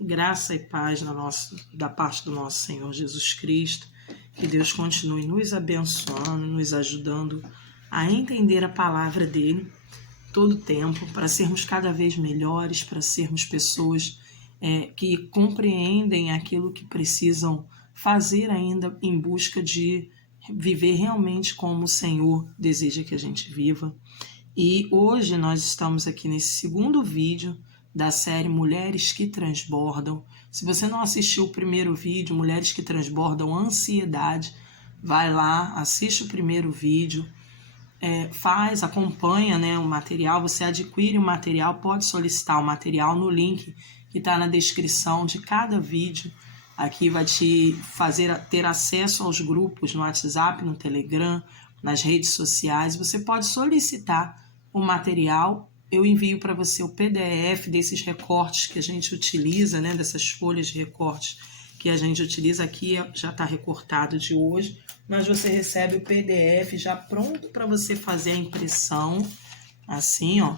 Graça e paz da parte do nosso Senhor Jesus Cristo. Que Deus continue nos abençoando, nos ajudando a entender a palavra dele todo o tempo, para sermos cada vez melhores, para sermos pessoas que compreendem aquilo que precisam fazer ainda em busca de viver realmente como o Senhor deseja que a gente viva. E hoje nós estamos aqui nesse segundo vídeo da série Mulheres que Transbordam. Se você não assistiu o primeiro vídeo, Mulheres que Transbordam Ansiedade, vai lá, assiste o primeiro vídeo, acompanha, né, o material, você adquire o material, pode solicitar o material no link que está na descrição de cada vídeo. Aqui vai te fazer ter acesso aos grupos no WhatsApp, no Telegram, nas redes sociais. Você pode solicitar o material. Eu envio para você o PDF desses recortes que a gente utiliza, né, dessas folhas de recortes que a gente utiliza. Aqui já está recortado de hoje, mas você recebe o PDF já pronto para você fazer a impressão, assim, ó,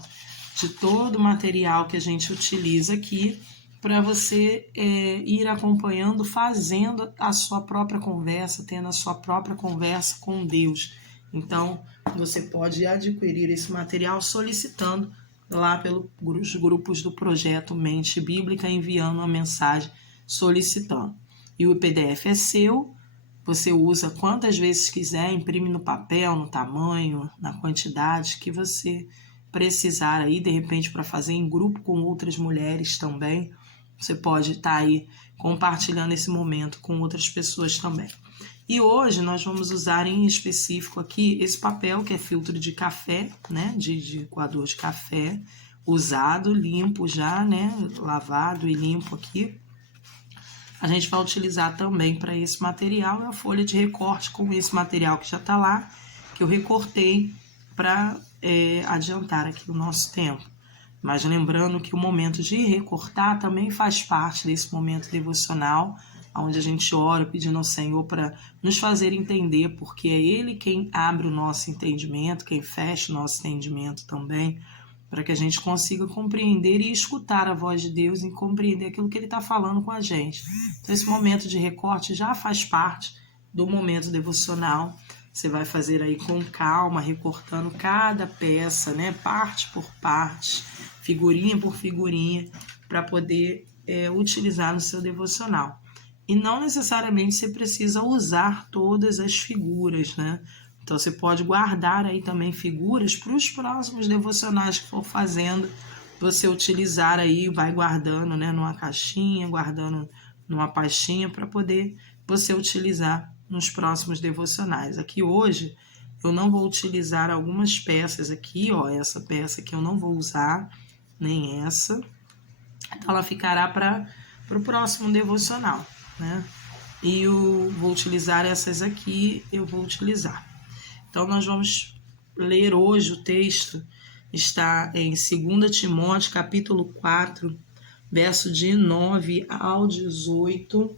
de todo o material que a gente utiliza aqui, para você ir acompanhando, fazendo a sua própria conversa, tendo a sua própria conversa com Deus. Então, você pode adquirir esse material solicitando lá pelos grupos do projeto Mente Bíblica, enviando uma mensagem solicitando. E o PDF é seu, você usa quantas vezes quiser, imprime no papel, no tamanho, na quantidade que você precisar aí, de repente para fazer em grupo com outras mulheres também. Você pode estar aí compartilhando esse momento com outras pessoas também. E hoje nós vamos usar em específico aqui esse papel que é filtro de café, né, de coador de café, usado, limpo já, né, lavado e limpo aqui. A gente vai utilizar também para esse material a folha de recorte com esse material que já está lá, que eu recortei para adiantar aqui o nosso tempo. Mas lembrando que o momento de recortar também faz parte desse momento devocional, onde a gente ora pedindo ao Senhor para nos fazer entender, porque é Ele quem abre o nosso entendimento, quem fecha o nosso entendimento também, para que a gente consiga compreender e escutar a voz de Deus e compreender aquilo que Ele está falando com a gente. Então, esse momento de recorte já faz parte do momento devocional. Você vai fazer aí com calma, recortando cada peça, né, parte por parte, figurinha por figurinha, para poder utilizar no seu devocional. E não necessariamente você precisa usar todas as figuras, né? Então você pode guardar aí também figuras para os próximos devocionais que for fazendo, você utilizar aí, vai guardando, né, numa caixinha, guardando numa pastinha para poder você utilizar nos próximos devocionais. Aqui hoje eu não vou utilizar algumas peças aqui, ó, essa peça aqui eu não vou usar, nem essa. Então ela ficará para o próximo devocional, né? E eu vou utilizar essas aqui, eu vou utilizar. Então nós vamos ler hoje o texto, está em 2 Timóteo, capítulo 4, verso de 9 ao 18,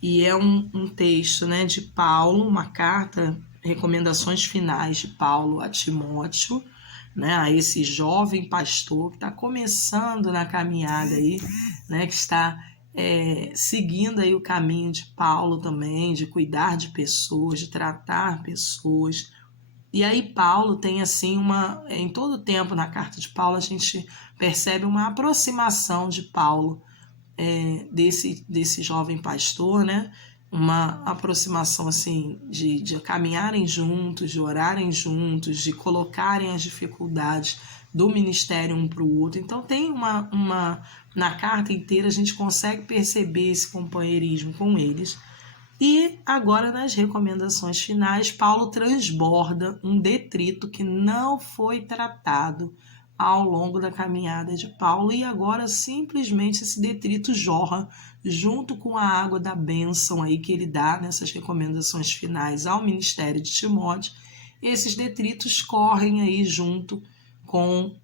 e é um texto, né, de Paulo, uma carta, recomendações finais de Paulo a Timóteo, né, a esse jovem pastor que está começando na caminhada aí, né, que está seguindo aí o caminho de Paulo também, de cuidar de pessoas, de tratar pessoas. E aí Paulo tem assim em todo o tempo na carta de Paulo a gente percebe uma aproximação de Paulo desse jovem pastor, né? Uma aproximação assim de caminharem juntos, de orarem juntos, de colocarem as dificuldades do ministério um para o outro. Então tem na carta inteira a gente consegue perceber esse companheirismo com eles. E agora nas recomendações finais, Paulo transborda um detrito que não foi tratado ao longo da caminhada de Paulo, e agora simplesmente esse detrito jorra junto com a água da bênção aí que ele dá nessas recomendações finais ao ministério de Timóteo. Esses detritos correm aí junto com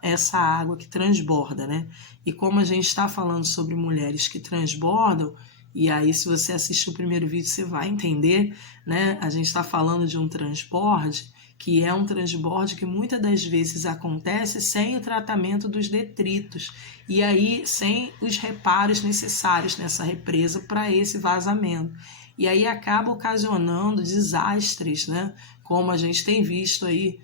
essa água que transborda, né? E como a gente está falando sobre mulheres que transbordam, e aí se você assistir o primeiro vídeo você vai entender, né? A gente está falando de um transborde que é um transborde que muitas das vezes acontece sem o tratamento dos detritos e aí sem os reparos necessários nessa represa para esse vazamento. E aí acaba ocasionando desastres, né? Como a gente tem visto aí,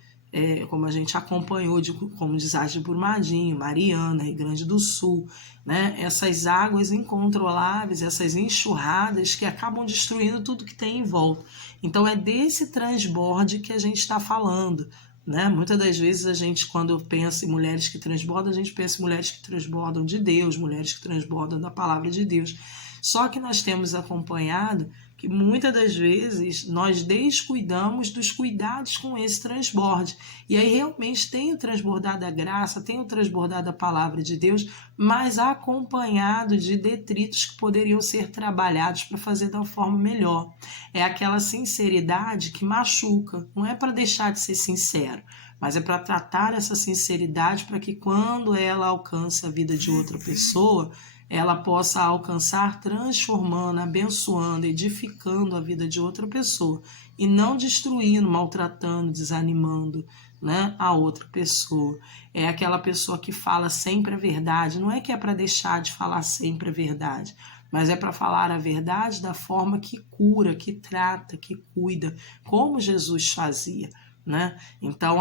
como a gente acompanhou como desastre de Brumadinho, Mariana, Rio Grande do Sul, né? Essas águas incontroláveis, essas enxurradas que acabam destruindo tudo que tem em volta. Então é desse transborde que a gente está falando, né? Muitas das vezes a gente, quando pensa em mulheres que transbordam, a gente pensa em mulheres que transbordam de Deus, mulheres que transbordam da palavra de Deus. Só que nós temos acompanhado que muitas das vezes nós descuidamos dos cuidados com esse transborde. E aí realmente tem o transbordado da graça, tem o transbordado da palavra de Deus, mas acompanhado de detritos que poderiam ser trabalhados para fazer da forma melhor. É aquela sinceridade que machuca, não é para deixar de ser sincero, mas é para tratar essa sinceridade para que quando ela alcance a vida de outra pessoa, ela possa alcançar transformando, abençoando, edificando a vida de outra pessoa e não destruindo, maltratando, desanimando, né, a outra pessoa. É aquela pessoa que fala sempre a verdade, não é que é para deixar de falar sempre a verdade, mas é para falar a verdade da forma que cura, que trata, que cuida, como Jesus fazia. Né? Então,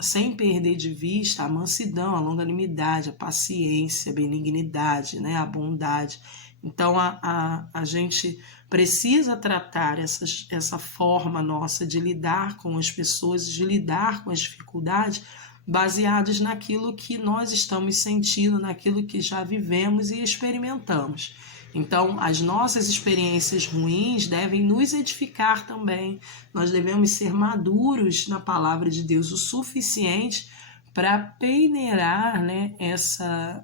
sem perder de vista a mansidão, a longanimidade, a paciência, a benignidade, né? A bondade. Então, a gente precisa tratar essa forma nossa de lidar com as pessoas, de lidar com as dificuldades, baseados naquilo que nós estamos sentindo, naquilo que já vivemos e experimentamos. Então, as nossas experiências ruins devem nos edificar também. Nós devemos ser maduros na palavra de Deus o suficiente para peneirar, né,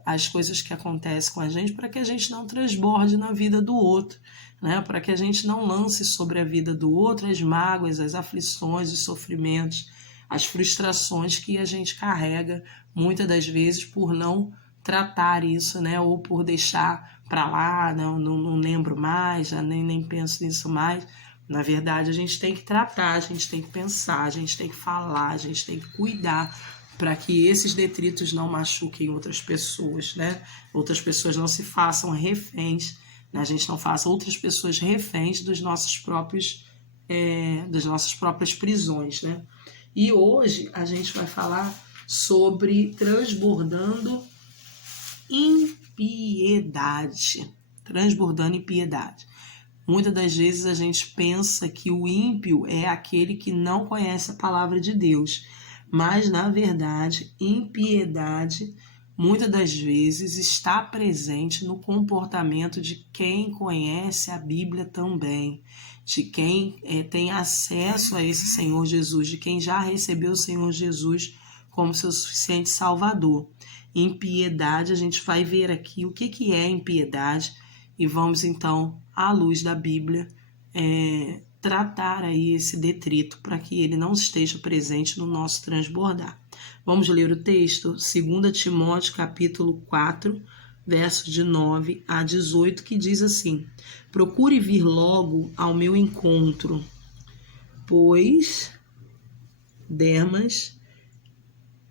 as coisas que acontecem com a gente, para que a gente não transborde na vida do outro, né, para que a gente não lance sobre a vida do outro as mágoas, as aflições, os sofrimentos, as frustrações que a gente carrega muitas das vezes por não tratar isso, né, ou por deixar para lá, não lembro mais, já nem penso nisso mais. Na verdade, a gente tem que tratar, a gente tem que pensar, a gente tem que falar, a gente tem que cuidar para que esses detritos não machuquem outras pessoas, né? Outras pessoas não se façam reféns, né? A gente não faça outras pessoas reféns das nossas próprias prisões, né? E hoje a gente vai falar sobre transbordando impiedade, transbordando impiedade. Muitas das vezes a gente pensa que o ímpio é aquele que não conhece a palavra de Deus, mas na verdade, impiedade muitas das vezes está presente no comportamento de quem conhece a Bíblia também, de quem tem acesso a esse Senhor Jesus, de quem já recebeu o Senhor Jesus como seu suficiente Salvador. Impiedade, a gente vai ver aqui o que é impiedade e vamos então, à luz da Bíblia, tratar aí esse detrito para que ele não esteja presente no nosso transbordar. Vamos ler o texto, 2 Timóteo capítulo 4, versos de 9 a 18, que diz assim: procure vir logo ao meu encontro, pois Demas,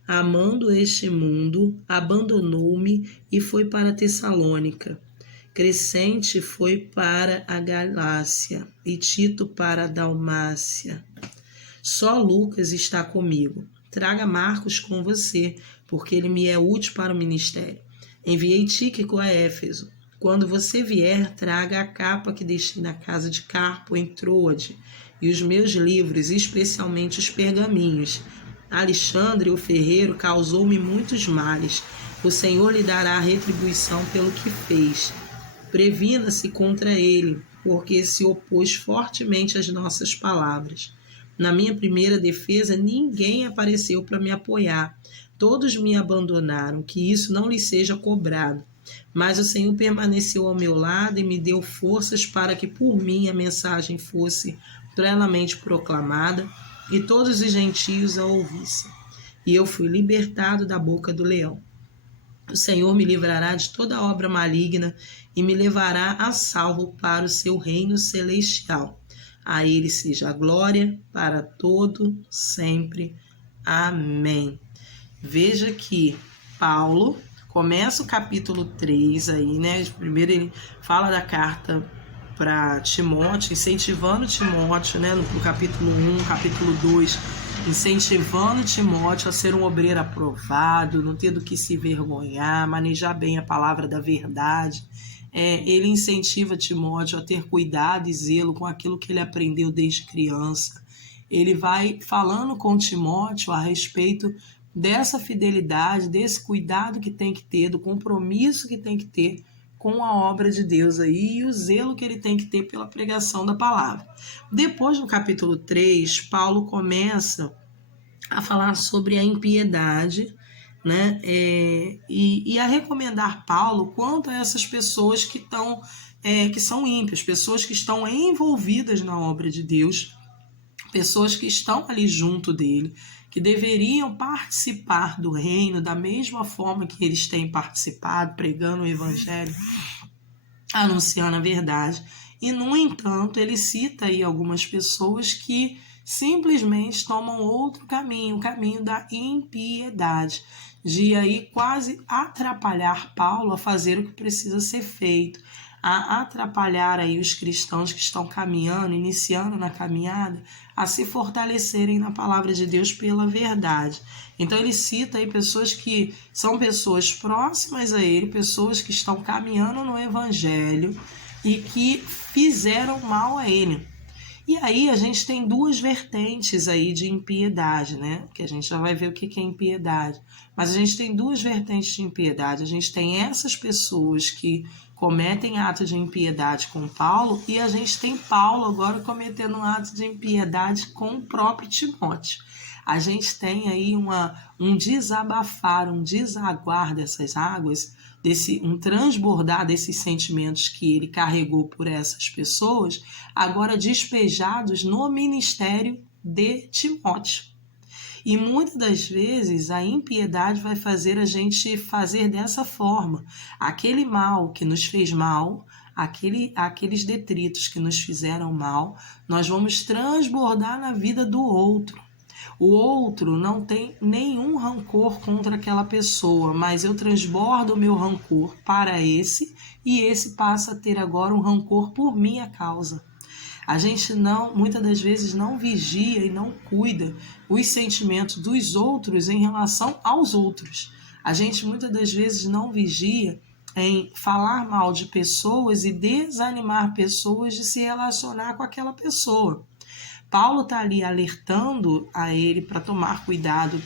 amando este mundo, abandonou-me e foi para Tessalônica. Crescente foi para a Galácia e Tito para a Dalmácia. Só Lucas está comigo. Traga Marcos com você, porque ele me é útil para o ministério. Enviei Tíquico a Éfeso. Quando você vier, traga a capa que deixei na casa de Carpo em Troade e os meus livros, especialmente os pergaminhos. Alexandre, o ferreiro, causou-me muitos males. O Senhor lhe dará retribuição pelo que fez. Previna-se contra ele, porque se opôs fortemente às nossas palavras. Na minha primeira defesa, ninguém apareceu para me apoiar. Todos me abandonaram, que isso não lhe seja cobrado. Mas o Senhor permaneceu ao meu lado e me deu forças para que por mim a mensagem fosse plenamente proclamada e todos os gentios a ouvissem. E eu fui libertado da boca do leão. O Senhor me livrará de toda obra maligna e me levará a salvo para o seu reino celestial. A Ele seja a glória para todo sempre. Amém. Veja que Paulo começa o capítulo 3 aí, né? Primeiro ele fala da carta para Timóteo, incentivando Timóteo, né? No capítulo 1, capítulo 2, incentivando Timóteo a ser um obreiro aprovado, não ter do que se vergonhar, manejar bem a palavra da verdade. Ele incentiva Timóteo a ter cuidado e zelo com aquilo que ele aprendeu desde criança. Ele vai falando com Timóteo a respeito dessa fidelidade, desse cuidado que tem que ter, do compromisso que tem que ter com a obra de Deus aí e o zelo que ele tem que ter pela pregação da palavra. Depois, no capítulo 3, Paulo começa a falar sobre a impiedade, né? E a recomendar Paulo quanto a essas pessoas que são ímpias, pessoas que estão envolvidas na obra de Deus, pessoas que estão ali junto dele, que deveriam participar do reino da mesma forma que eles têm participado, pregando o evangelho, anunciando a verdade. E, no entanto, ele cita aí algumas pessoas que simplesmente tomam outro caminho, o caminho da impiedade, de aí quase atrapalhar Paulo a fazer o que precisa ser feito, a atrapalhar aí os cristãos que estão caminhando, iniciando na caminhada, a se fortalecerem na palavra de Deus pela verdade. Então ele cita aí pessoas que são pessoas próximas a ele, pessoas que estão caminhando no evangelho e que fizeram mal a ele. E aí a gente tem duas vertentes aí de impiedade, né? Que a gente já vai ver o que é impiedade. Mas a gente tem duas vertentes de impiedade. A gente tem essas pessoas que cometem atos de impiedade com Paulo e a gente tem Paulo agora cometendo um ato de impiedade com o próprio Timóteo. A gente tem aí um desabafar, um desaguar dessas águas, um transbordar desses sentimentos que ele carregou por essas pessoas, agora despejados no ministério de Timóteo. E muitas das vezes a impiedade vai fazer a gente fazer dessa forma. Aquele mal que nos fez mal, aqueles detritos que nos fizeram mal, nós vamos transbordar na vida do outro. O outro não tem nenhum rancor contra aquela pessoa, mas eu transbordo o meu rancor para esse e esse passa a ter agora um rancor por minha causa. A gente muitas das vezes não vigia e não cuida os sentimentos dos outros em relação aos outros. A gente muitas das vezes não vigia em falar mal de pessoas e desanimar pessoas de se relacionar com aquela pessoa. Paulo está ali alertando a ele para tomar cuidado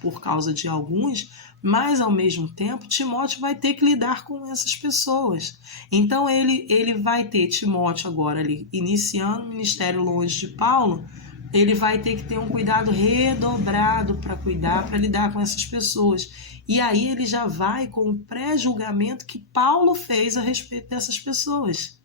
por causa de alguns, mas ao mesmo tempo Timóteo vai ter que lidar com essas pessoas. Então ele vai ter Timóteo agora ali iniciando o ministério longe de Paulo, ele vai ter que ter um cuidado redobrado para lidar com essas pessoas. E aí ele já vai com o pré-julgamento que Paulo fez a respeito dessas pessoas.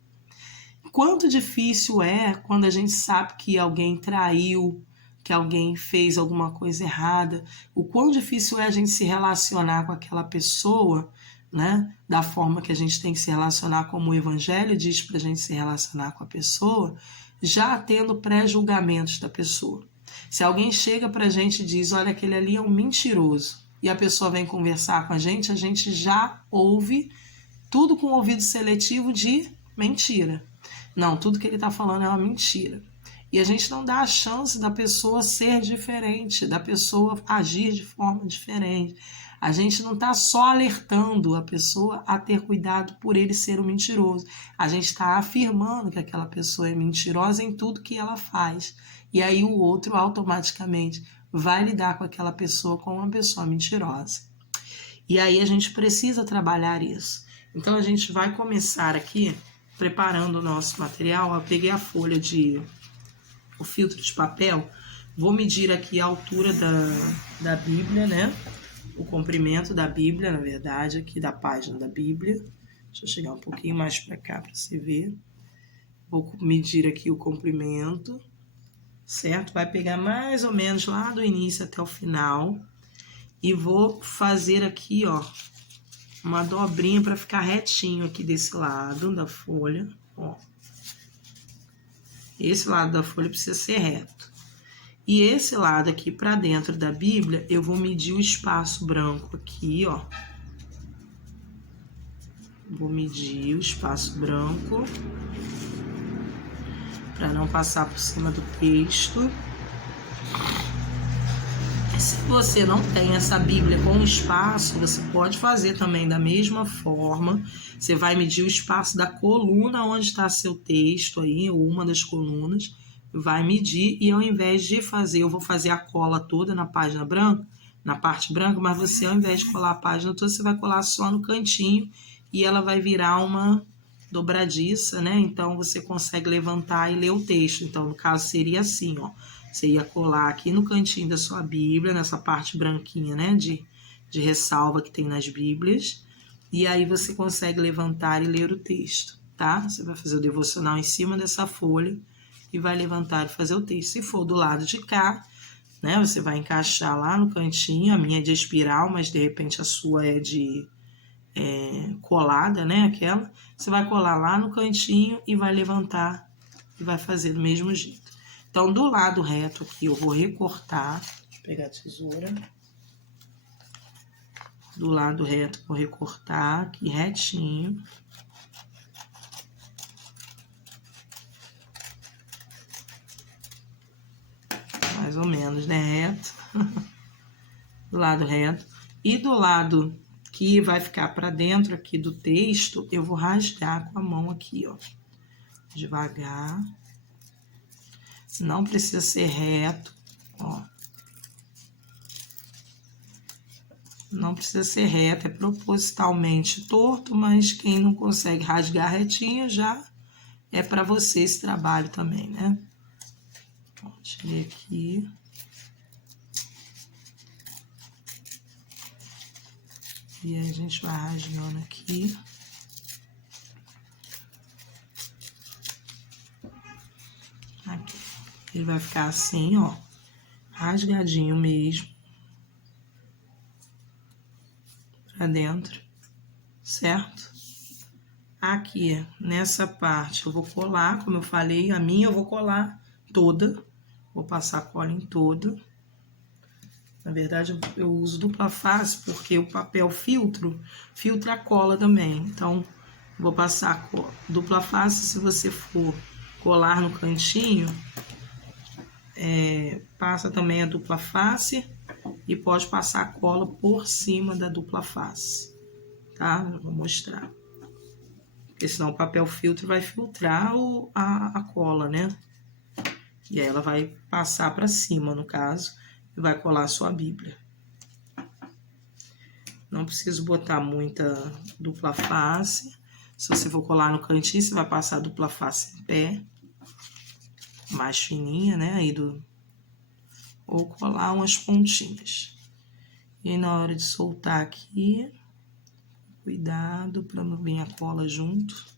Quanto difícil é quando a gente sabe que alguém traiu, que alguém fez alguma coisa errada, o quão difícil é a gente se relacionar com aquela pessoa, né? Da forma que a gente tem que se relacionar, como o Evangelho diz para a gente se relacionar com a pessoa, já tendo pré-julgamentos da pessoa. Se alguém chega para a gente e diz, olha, aquele ali é um mentiroso, e a pessoa vem conversar com a gente já ouve tudo com ouvido seletivo de mentira. Não, tudo que ele está falando é uma mentira. E a gente não dá a chance da pessoa ser diferente, da pessoa agir de forma diferente. A gente não está só alertando a pessoa a ter cuidado por ele ser um mentiroso. A gente está afirmando que aquela pessoa é mentirosa em tudo que ela faz. E aí o outro automaticamente vai lidar com aquela pessoa como uma pessoa mentirosa. E aí a gente precisa trabalhar isso. Então a gente vai começar aqui preparando o nosso material. Eu peguei a folha o filtro de papel, vou medir aqui a altura da Bíblia, né? O comprimento da Bíblia, na verdade, aqui da página da Bíblia. Deixa eu chegar um pouquinho mais para cá para você ver. Vou medir aqui o comprimento, certo? Vai pegar mais ou menos lá do início até o final. E vou fazer aqui, ó, uma dobrinha para ficar retinho aqui desse lado da folha, ó. Esse lado da folha precisa ser reto. E esse lado aqui para dentro da Bíblia, eu vou medir o espaço branco aqui, ó. Vou medir o espaço branco para não passar por cima do texto. Se você não tem essa Bíblia com espaço, você pode fazer também da mesma forma. Você vai medir o espaço da coluna onde está seu texto aí, ou uma das colunas, vai medir, e ao invés de fazer, eu vou fazer a cola toda na página branca, na parte branca, mas você, ao invés de colar a página toda, você vai colar só no cantinho e ela vai virar uma dobradiça, né? Então você consegue levantar e ler o texto. Então, no caso, seria assim, ó. Você ia colar aqui no cantinho da sua Bíblia, nessa parte branquinha, né, de ressalva que tem nas Bíblias, e aí você consegue levantar e ler o texto, tá? Você vai fazer o devocional em cima dessa folha e vai levantar e fazer o texto. Se for do lado de cá, né, você vai encaixar lá no cantinho, a minha é de espiral, mas de repente a sua é de colada, né, aquela. Você vai colar lá no cantinho e vai levantar e vai fazer do mesmo jeito. Então, do lado reto aqui, eu vou recortar. Deixa eu pegar a tesoura. Do lado reto, vou recortar aqui retinho. Mais ou menos, né? Reto. Do lado reto. E do lado que vai ficar para dentro aqui do texto, eu vou rasgar com a mão aqui, ó. Devagar. Não precisa ser reto, ó. Não precisa ser reto, é propositalmente torto, mas quem não consegue rasgar retinho já é para você esse trabalho também, né? Ó, tirei aqui. E aí a gente vai rasgando aqui. Aqui. Ele vai ficar assim, ó, rasgadinho mesmo. Pra dentro, certo? Aqui, nessa parte, eu vou colar, como eu falei, a minha eu vou colar toda. Vou passar cola em toda. Na verdade, eu uso dupla face porque o papel filtra a cola também. Então, vou passar dupla face. Se você for colar no cantinho, passa também a dupla face e pode passar a cola por cima da dupla face, tá? Eu vou mostrar. Porque senão o papel filtro vai filtrar a cola, né? E aí ela vai passar para cima, no caso, e vai colar a sua Bíblia. Não preciso botar muita dupla face. Se você for colar no cantinho, você vai passar a dupla face em pé. Mais fininha, né? Aí ou colar umas pontinhas. E aí, na hora de soltar aqui, cuidado para não vir a cola junto.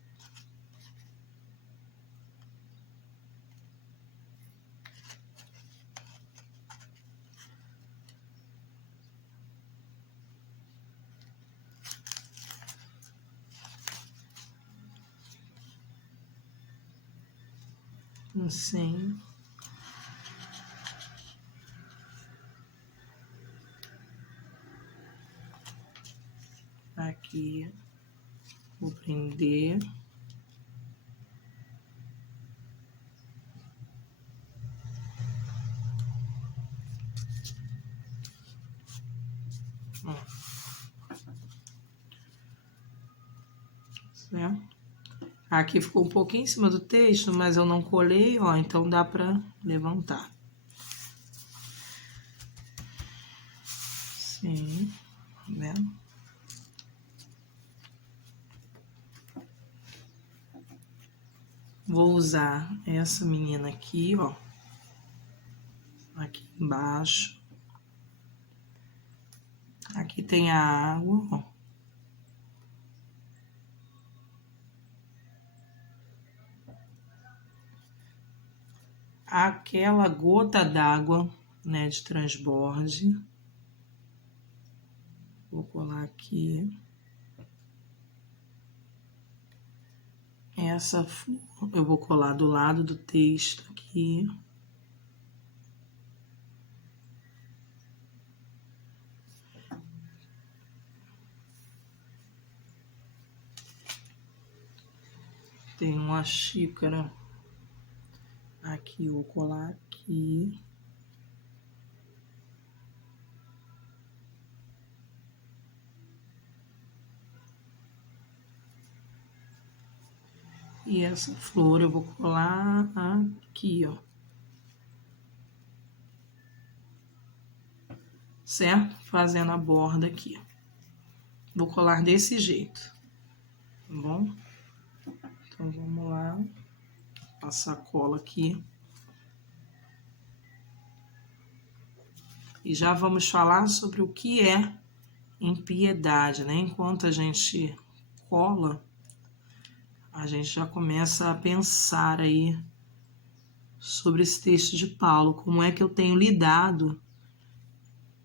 Assim. Aqui. Vou prender. Certo? Aqui ficou um pouquinho em cima do texto, mas eu não colei, ó, então dá pra levantar. Sim, tá vendo? Vou usar essa menina aqui, ó. Aqui embaixo. Aqui tem a água, ó. Aquela gota d'água, né, de transborde. Vou colar aqui. Essa flor eu vou colar do lado do texto aqui. Tem uma xícara aqui, eu vou colar aqui. E essa flor eu vou colar aqui, ó. Certo? Fazendo a borda aqui. Vou colar desse jeito, tá bom? Então, vamos lá. Passar a cola aqui. E já vamos falar sobre o que é impiedade, né? Enquanto a gente cola, a gente já começa a pensar aí sobre esse texto de Paulo, como é que eu tenho lidado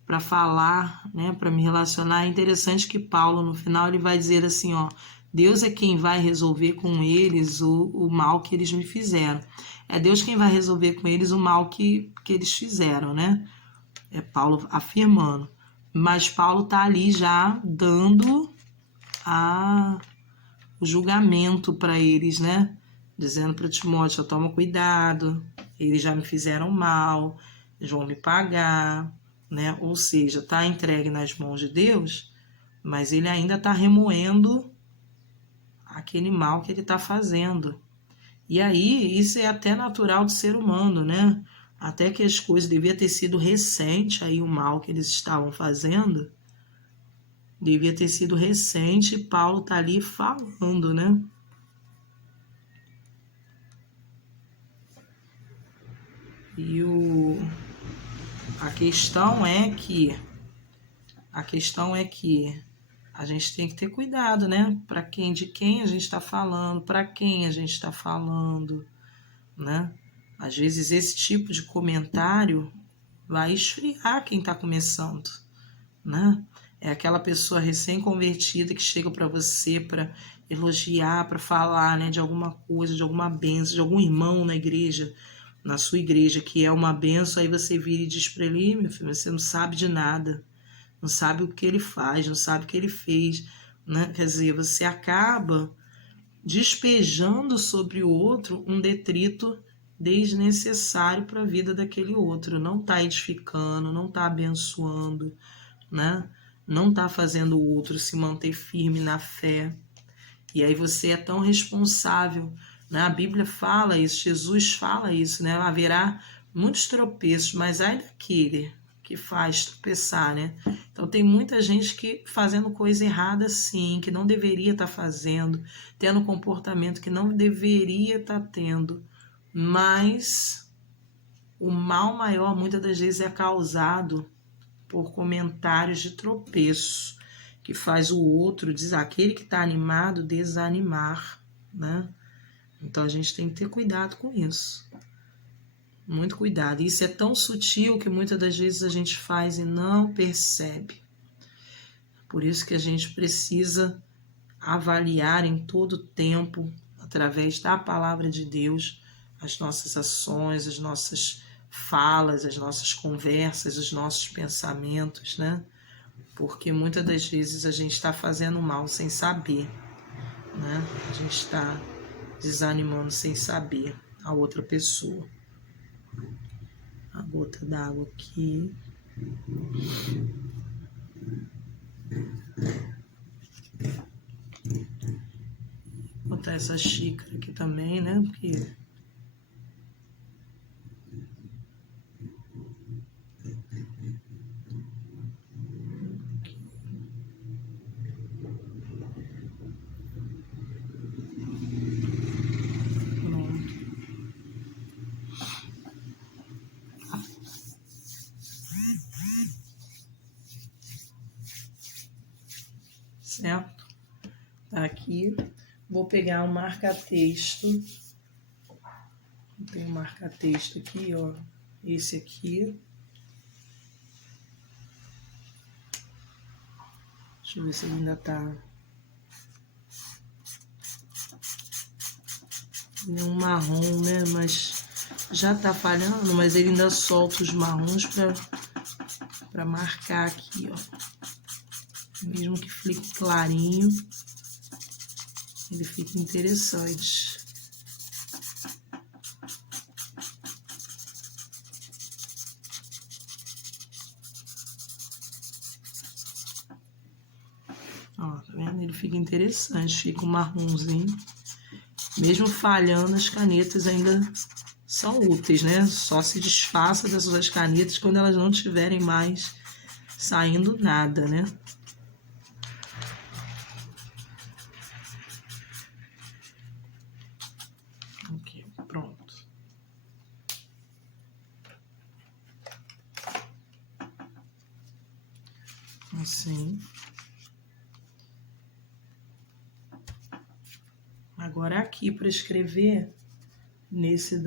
para falar, né, para me relacionar. É interessante que Paulo, no final, ele vai dizer assim, ó, Deus é quem vai resolver com eles o mal que eles me fizeram. É Deus quem vai resolver com eles o mal que eles fizeram, né? É Paulo afirmando. Mas Paulo está ali já dando o julgamento para eles, né? Dizendo para Timóteo, toma cuidado, eles já me fizeram mal, eles vão me pagar, né? Ou seja, está entregue nas mãos de Deus, mas ele ainda está remoendo aquele mal que ele está fazendo. E aí, isso é até natural do ser humano, né? Até que as coisas devia ter sido recente aí o mal que eles estavam fazendo. Devia ter sido recente, e Paulo está ali falando, né? E a questão é que a gente tem que ter cuidado, né? De quem a gente está falando, para quem a gente está falando, né? Às vezes esse tipo de comentário vai esfriar quem está começando, né? É aquela pessoa recém-convertida que chega para você para elogiar, para falar, né, de alguma coisa, de alguma bênção, de algum irmão na igreja, na sua igreja, que é uma bênção, aí você vira e diz para ele, meu filho, você não sabe de nada, não sabe o que ele faz, não sabe o que ele fez, né? Quer dizer, você acaba despejando sobre o outro um detrito desnecessário para a vida daquele outro, não está edificando, não está abençoando, né? Não está fazendo o outro se manter firme na fé. E aí você é tão responsável, né? A Bíblia fala isso, Jesus fala isso, né? Haverá muitos tropeços, mas ai daquele que faz tropeçar, né? Então tem muita gente que fazendo coisa errada sim, que não deveria estar fazendo, tendo comportamento que não deveria estar tendo, mas o mal maior muitas das vezes é causado por comentários de tropeço, que faz o outro, diz aquele que está animado, desanimar, né? Então a gente tem que ter cuidado com isso. Muito cuidado. Isso é tão sutil que muitas das vezes a gente faz e não percebe. Por isso que a gente precisa avaliar em todo tempo, através da palavra de Deus, as nossas ações, as nossas falas, as nossas conversas, os nossos pensamentos, né? Porque muitas das vezes a gente está fazendo mal sem saber, né? A gente está desanimando sem saber a outra pessoa. A gota d'água aqui. Vou botar essa xícara aqui também, né? Porque certo? Tá aqui. Vou pegar um marca-texto. Tem um marca-texto aqui, ó. Esse aqui. Deixa eu ver se ele ainda tá. Ele é um marrom, né? Mas já tá falhando, mas ele ainda solta os marrons pra marcar aqui, ó. Mesmo que fique clarinho, ele fica interessante. Ó, tá vendo? Ele fica interessante, fica um marronzinho. Mesmo falhando, as canetas ainda são úteis, né? Só se desfaça das suas canetas quando elas não tiverem mais saindo nada, né? Ok, pronto. Assim. Agora aqui para escrever nesse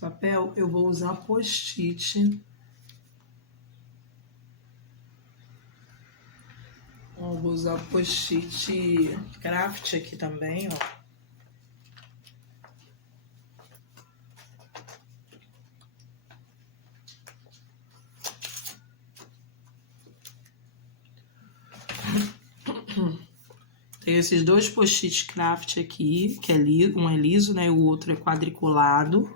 papel, eu vou usar post-it. Vou usar post-it craft aqui também, ó. Tem esses dois post-it craft aqui, que um é liso, né? E o outro é quadriculado.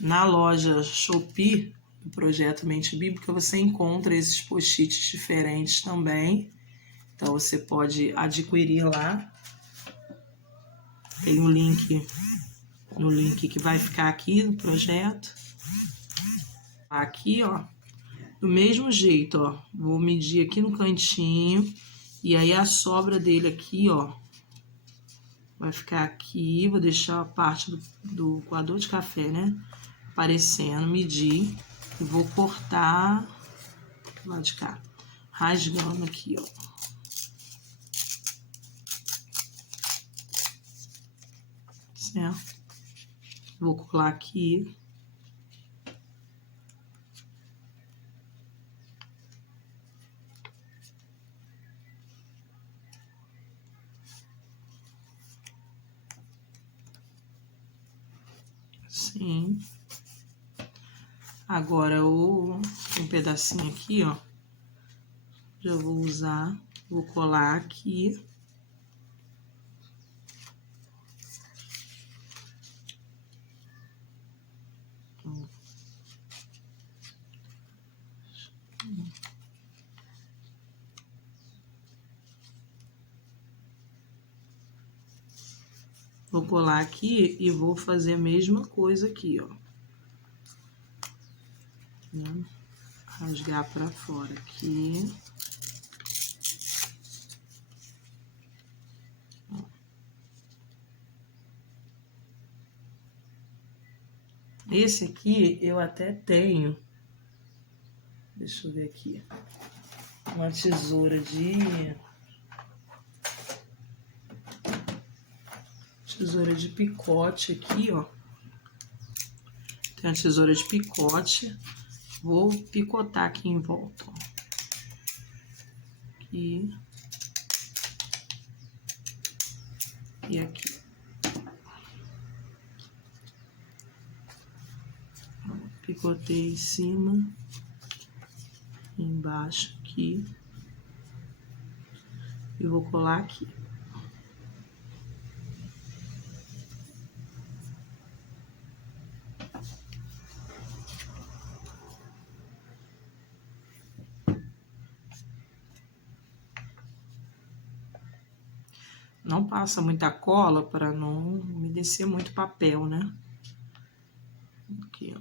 Na loja Shopee, do projeto Mente Bíblica, você encontra esses post-its diferentes também. Então você pode adquirir lá. Tem um link no link que vai ficar aqui no projeto. Aqui, ó, do mesmo jeito, ó, vou medir aqui no cantinho. E aí a sobra dele aqui, ó, vai ficar aqui. Vou deixar a parte do coador de café, né, aparecendo, medir. E vou cortar do lado de cá, rasgando aqui, ó. Certo? Vou colar aqui. Sim. Agora um pedacinho aqui, ó. Já vou usar, vou colar aqui. Vou colar aqui e vou fazer a mesma coisa aqui, ó. Rasgar pra fora aqui. Esse aqui eu até tenho. Deixa eu ver aqui. Uma tesoura de picote aqui, ó. Tem a tesoura de picote. Vou picotar aqui em volta, ó. Aqui. E aqui. Picotei em cima. Embaixo aqui. E vou colar aqui. Não passa muita cola para não umedecer muito papel, né? Aqui, ó.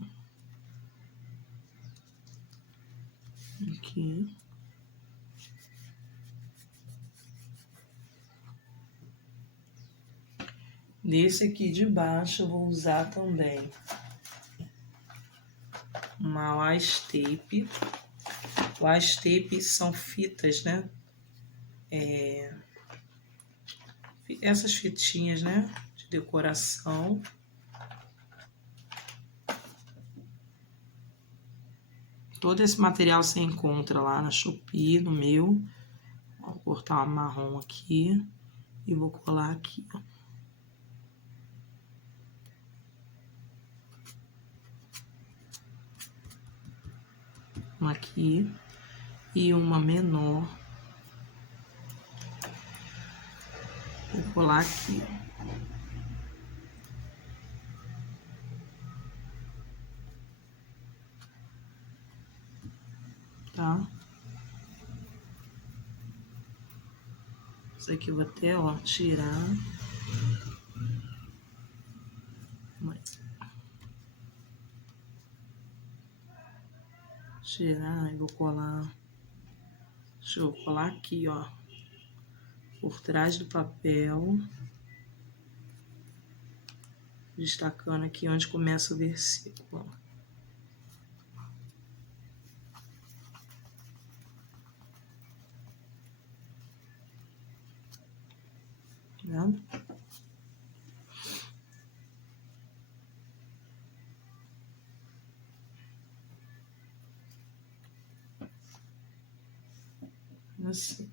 Aqui. Nesse aqui de baixo eu vou usar também uma washi tape. Washi tape são fitas, né? Essas fitinhas, né? De decoração. Todo esse material você encontra lá na Shopee, no meu. Vou cortar uma marrom aqui. e vou colar aqui, ó. Uma aqui e uma menor. Vou colar aqui, ó. Tá? Isso aqui eu vou até, ó, tirar. Tirar e vou colar. Deixa eu colar aqui, ó. Por trás do papel. Destacando aqui onde começa o versículo. Tá vendo? Assim.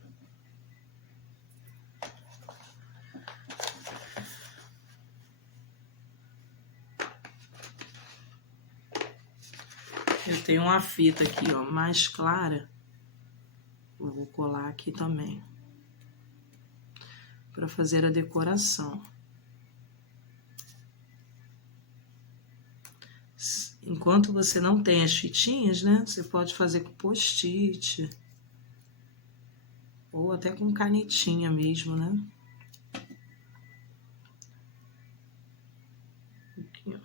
Eu tenho uma fita aqui, ó, mais clara. Eu vou colar aqui também. Para fazer a decoração. Enquanto você não tem as fitinhas, né? Você pode fazer com post-it. Ou até com canetinha mesmo, né? Aqui, ó.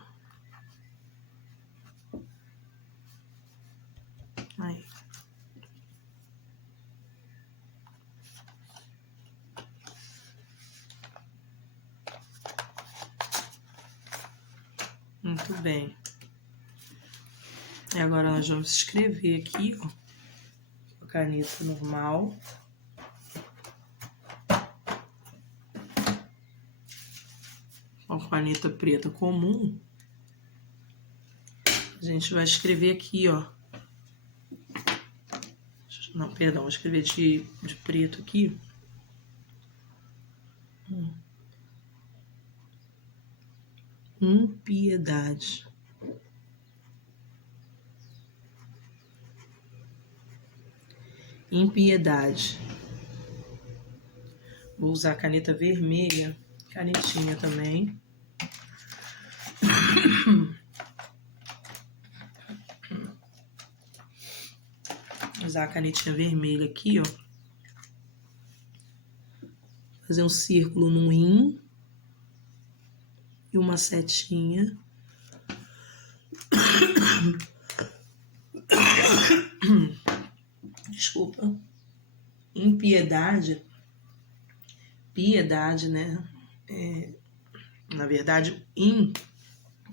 Aí. Muito bem. E agora nós vamos escrever aqui, ó. Com a caneta normal. Com a caneta preta comum. A gente vai escrever aqui, ó. Não, perdão, vou escrever de preto aqui. Impiedade. Impiedade. Vou usar a caneta vermelha, canetinha também. Vou usar a canetinha vermelha aqui, ó. Fazer um círculo no in e uma setinha. Desculpa. Impiedade. Piedade, né? Na verdade, in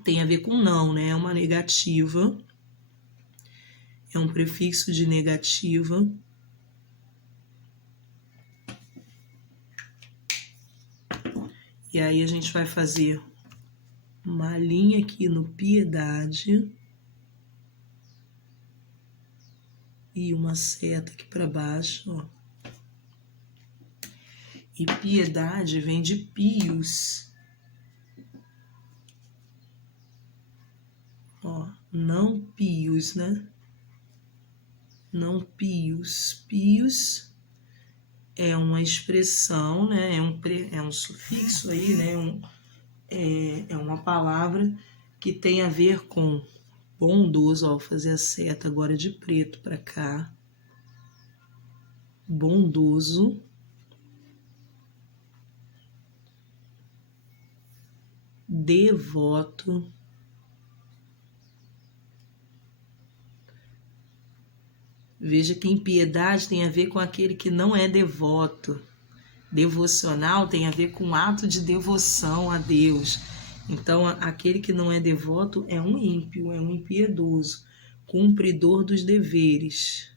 tem a ver com não, né? É uma negativa. É um prefixo de negativa. E aí a gente vai fazer uma linha aqui no piedade. E uma seta aqui para baixo, ó. E piedade vem de pios. Ó, não pios, né? Não pios. Pios é uma expressão, né? É um sufixo aí, né? É uma palavra que tem a ver com bondoso. Ó, vou fazer a seta agora de preto para cá. Bondoso. Devoto. Veja que impiedade tem a ver com aquele que não é devoto. Devocional tem a ver com ato de devoção a Deus. Então, aquele que não é devoto é um ímpio, é um impiedoso, cumpridor dos deveres.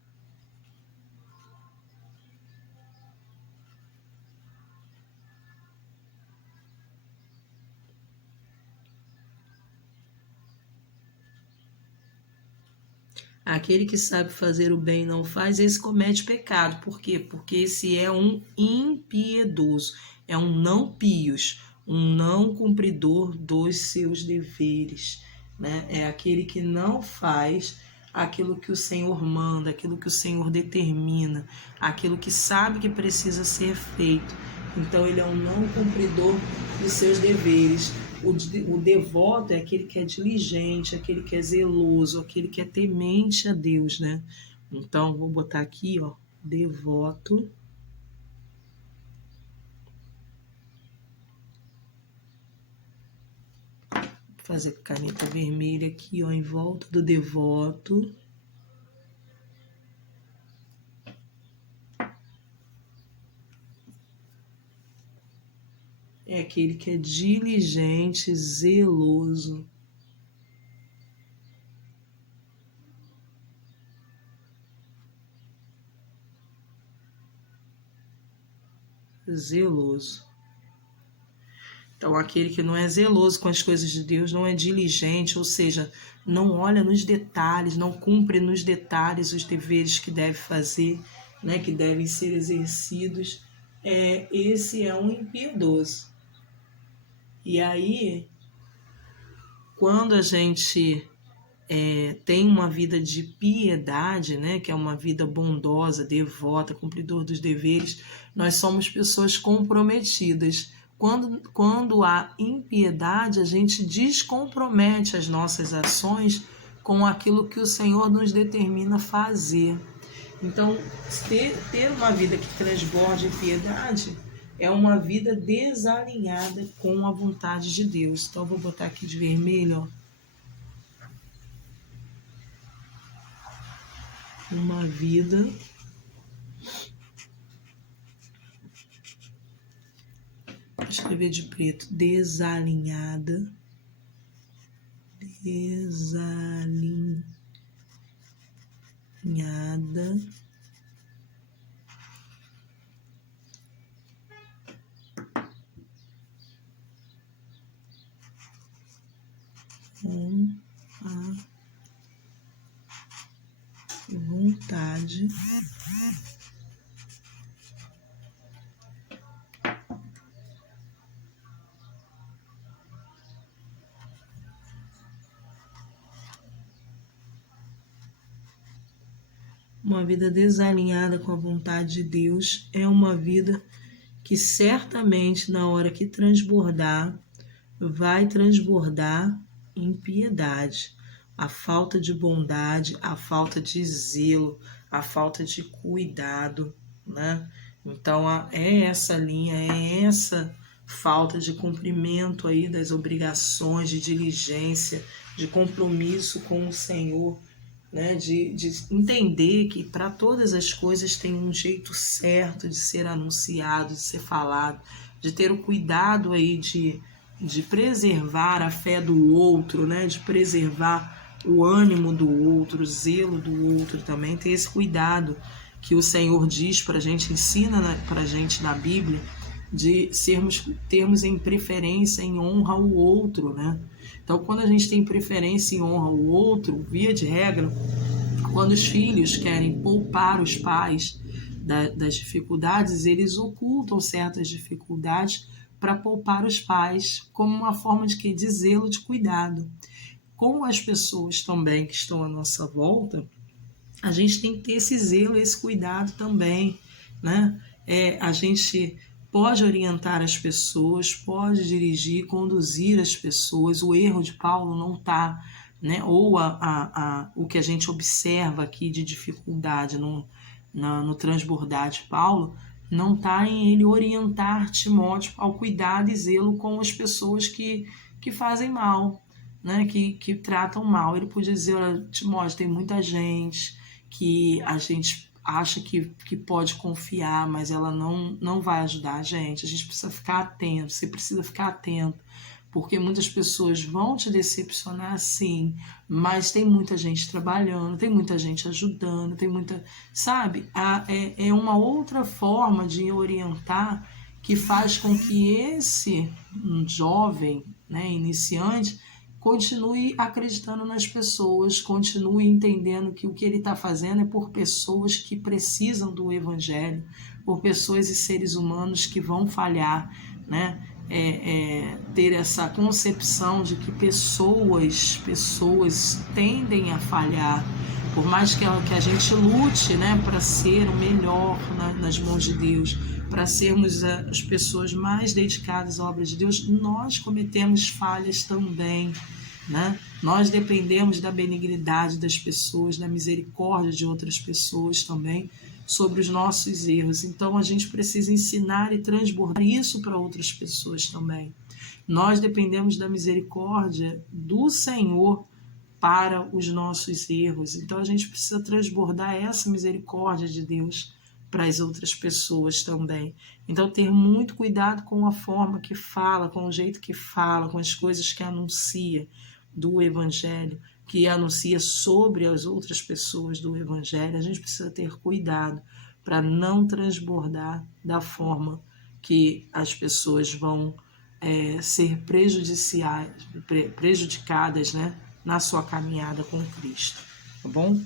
Aquele que sabe fazer o bem e não faz, esse comete pecado. Por quê? Porque esse é um impiedoso, é um não pios, um não cumpridor dos seus deveres, né? É aquele que não faz aquilo que o Senhor manda, aquilo que o Senhor determina, aquilo que sabe que precisa ser feito. Então ele é um não cumpridor dos seus deveres. O devoto é aquele que é diligente, aquele que é zeloso, aquele que é temente a Deus, né? Então, vou botar aqui, ó, devoto. Vou fazer com caneta vermelha aqui, ó, em volta do devoto. É aquele que é diligente, zeloso. Zeloso. Então, aquele que não é zeloso com as coisas de Deus, não é diligente, ou seja, não olha nos detalhes, não cumpre nos detalhes os deveres que deve fazer, né, que devem ser exercidos, esse é um impiedoso. E aí, quando a gente tem uma vida de piedade, né, que é uma vida bondosa, devota, cumpridor dos deveres, nós somos pessoas comprometidas. Quando há impiedade, a gente descompromete as nossas ações com aquilo que o Senhor nos determina fazer. Então, ter uma vida que transborde em piedade é uma vida desalinhada com a vontade de Deus. Então, eu vou botar aqui de vermelho, ó. Uma vida vou escrever de preto, desalinhada com a vontade uma vida desalinhada com a vontade de Deus é uma vida que certamente na hora que transbordar, vai transbordar em piedade. A falta de bondade, a falta de zelo, a falta de cuidado, né? Então é essa linha, é essa falta de cumprimento aí das obrigações, de diligência, de compromisso com o Senhor, né? De entender que para todas as coisas tem um jeito certo de ser anunciado, de ser falado, de ter o cuidado aí de preservar a fé do outro, né? De preservar o ânimo do outro, o zelo do outro também, ter esse cuidado que o Senhor diz para a gente, ensina para a gente na Bíblia, de termos em preferência, em honra o outro, né? Então, quando a gente tem preferência e honra o outro, via de regra, quando os filhos querem poupar os pais das dificuldades, eles ocultam certas dificuldades para poupar os pais, como uma forma de que? De zelo, de cuidado. Com as pessoas também que estão à nossa volta, a gente tem que ter esse zelo, esse cuidado também, né? A gente pode orientar as pessoas, pode dirigir, conduzir as pessoas. O erro de Paulo não está, né? Ou o que a gente observa aqui de dificuldade no transbordar de Paulo, não está em ele orientar Timóteo ao cuidado e zelo com as pessoas que fazem mal, né? Que tratam mal. Ele podia dizer, olha, Timóteo, tem muita gente que a gente acha que pode confiar, mas ela não vai ajudar a gente precisa ficar atento, você precisa ficar atento, porque muitas pessoas vão te decepcionar, sim, mas tem muita gente trabalhando, tem muita gente ajudando, tem muita, sabe? É uma outra forma de orientar que faz com que esse jovem, né, iniciante, continue acreditando nas pessoas, continue entendendo que o que ele está fazendo é por pessoas que precisam do Evangelho, por pessoas e seres humanos que vão falhar, né? Ter essa concepção de que pessoas tendem a falhar, por mais que a gente lute, né, para ser o melhor nas mãos de Deus, para sermos as pessoas mais dedicadas à obra de Deus, nós cometemos falhas também, né? Nós dependemos da benignidade das pessoas, da misericórdia de outras pessoas também sobre os nossos erros. Então a gente precisa ensinar e transbordar isso para outras pessoas também. Nós dependemos da misericórdia do Senhor para os nossos erros. Então a gente precisa transbordar essa misericórdia de Deus para as outras pessoas também. Então ter muito cuidado com a forma que fala, com o jeito que fala, com as coisas que anuncia do Evangelho, que anuncia sobre as outras pessoas do Evangelho. A gente precisa ter cuidado para não transbordar da forma que as pessoas vão ser prejudicadas, né, na sua caminhada com Cristo, tá bom?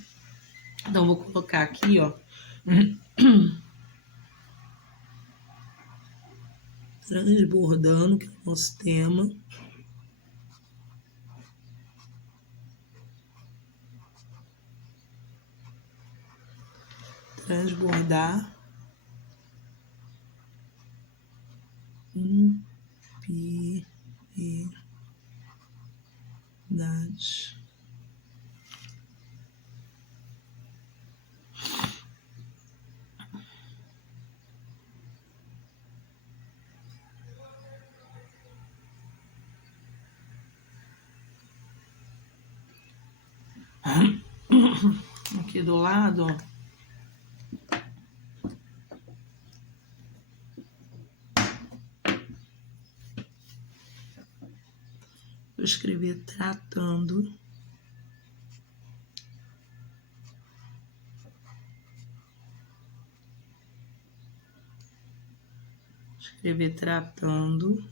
Então vou colocar aqui, ó, transbordando, que é o nosso tema. Transbordar impiedade. Aqui do lado, ó, vou escrever tratando. Escrever tratando.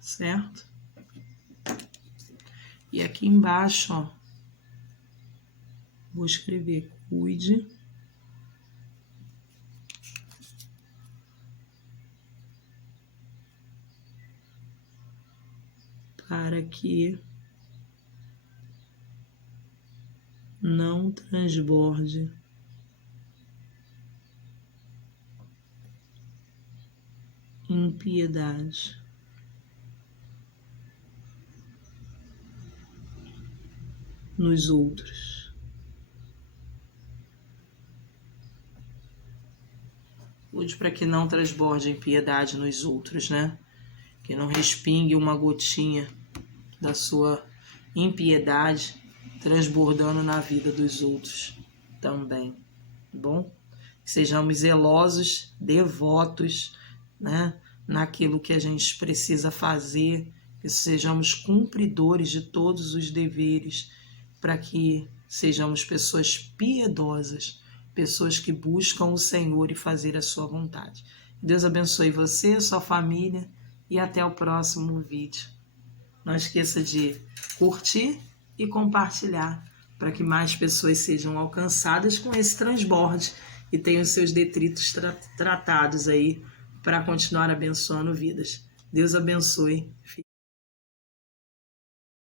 Certo? E aqui embaixo, ó, vou escrever cuide para que não transborde impiedade. Nos outros. Cuide para que não transborde impiedade nos outros, né? Que não respingue uma gotinha da sua impiedade transbordando na vida dos outros também, tá bom? Que sejamos zelosos, devotos, né, naquilo que a gente precisa fazer, que sejamos cumpridores de todos os deveres, para que sejamos pessoas piedosas, pessoas que buscam o Senhor e fazer a sua vontade. Deus abençoe você, sua família, e até o próximo vídeo. Não esqueça de curtir e compartilhar, para que mais pessoas sejam alcançadas com esse transborde e tenham seus detritos tratados aí, para continuar abençoando vidas. Deus abençoe.